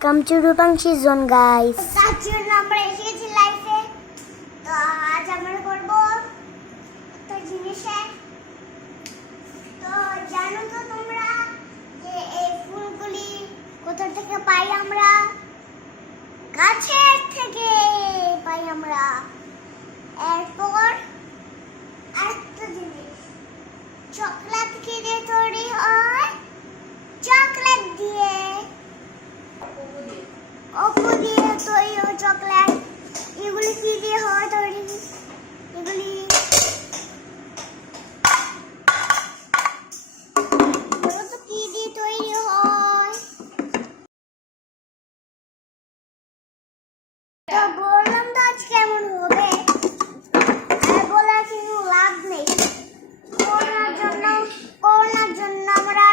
Come to Rupanshi zone guys তার আমরা লাইফে তো আজ আমরা করব জিনিসে। তো জানো তো তোমরা যে এই ফুলগুলি কোথা থেকে পাই আমরা? গাছের থেকে পাই আমরা। এরপর আরেকটা জিনিস। চকলেট কি দিয়ে তৈরি হয় চকলেট দিয়ে অপু দিয়ে তৈরি চকলেট এগুলি কি দিয়ে হয় তৈরি? এগুলি বললাম কেমন হবে। আর বলার কিছু লাভ জন্য আমরা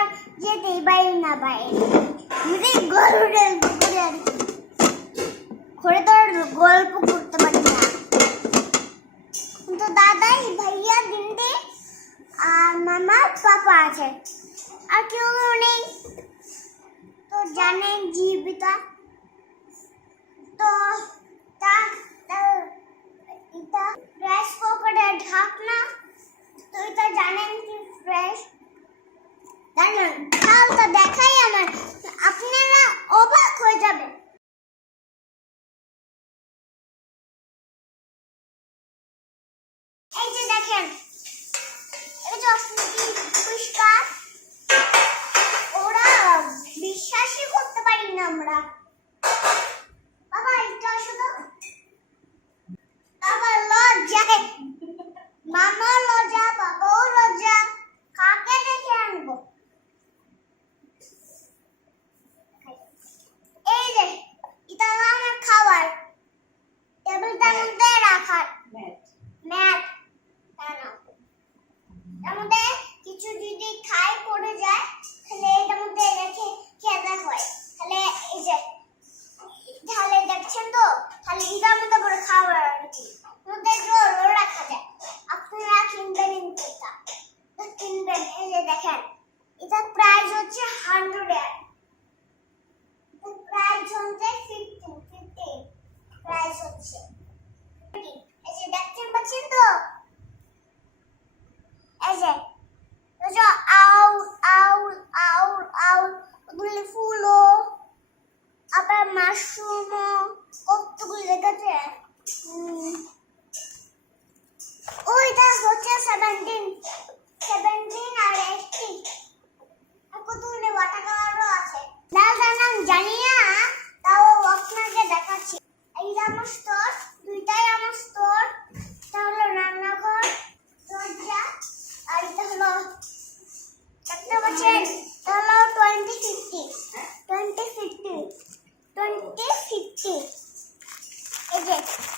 না বাইরে যদি গরুরে ঘুরে আর কি। গল্প করতে পারি না তো দাদাই ভাইয়া দিদি আর মামা পাপা আছে আর কেউ নেই তো জানেন জীবিতা তো তা তা- এটা ফ্রেশ পকেটের ঢাকনা তো এটা জানেন কি ফ্রেশ জানেন তাহলে দেখাই আমার আপনারা অবাক হয়ে যাবেন দেখেন। অসুবিধি পরিষ্কার ওরা বিশ্বাসই করতে পারি না আমরা। প্রাইস হচ্ছে এই যে দেখছেন পাচ্ছেন তো এই যে এই যে আউ আউ আউ আউ ওগুলি ফুলও আবার মাশরুমও ফিফটি এই যে,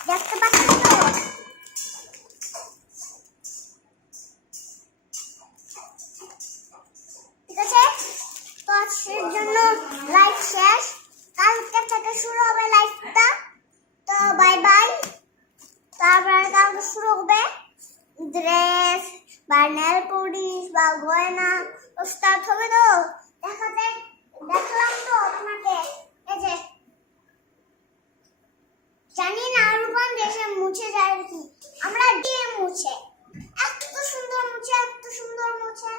দেখতে পাচ্ছেন তো? ঠিক আছে? তো শেষ। কালকে শুরু হবে বাই বাই ড্রেস বা নেল পলিশ বা গয়না। স্টার্ট হবে তো? দেখাতে দেখলাম তো আপনাকে। এই যে জানি না, রূপান দেশে মুছে যায় কি? আমরা দিয়ে মুছে। এত সুন্দর মুছে, এত সুন্দর মুছে।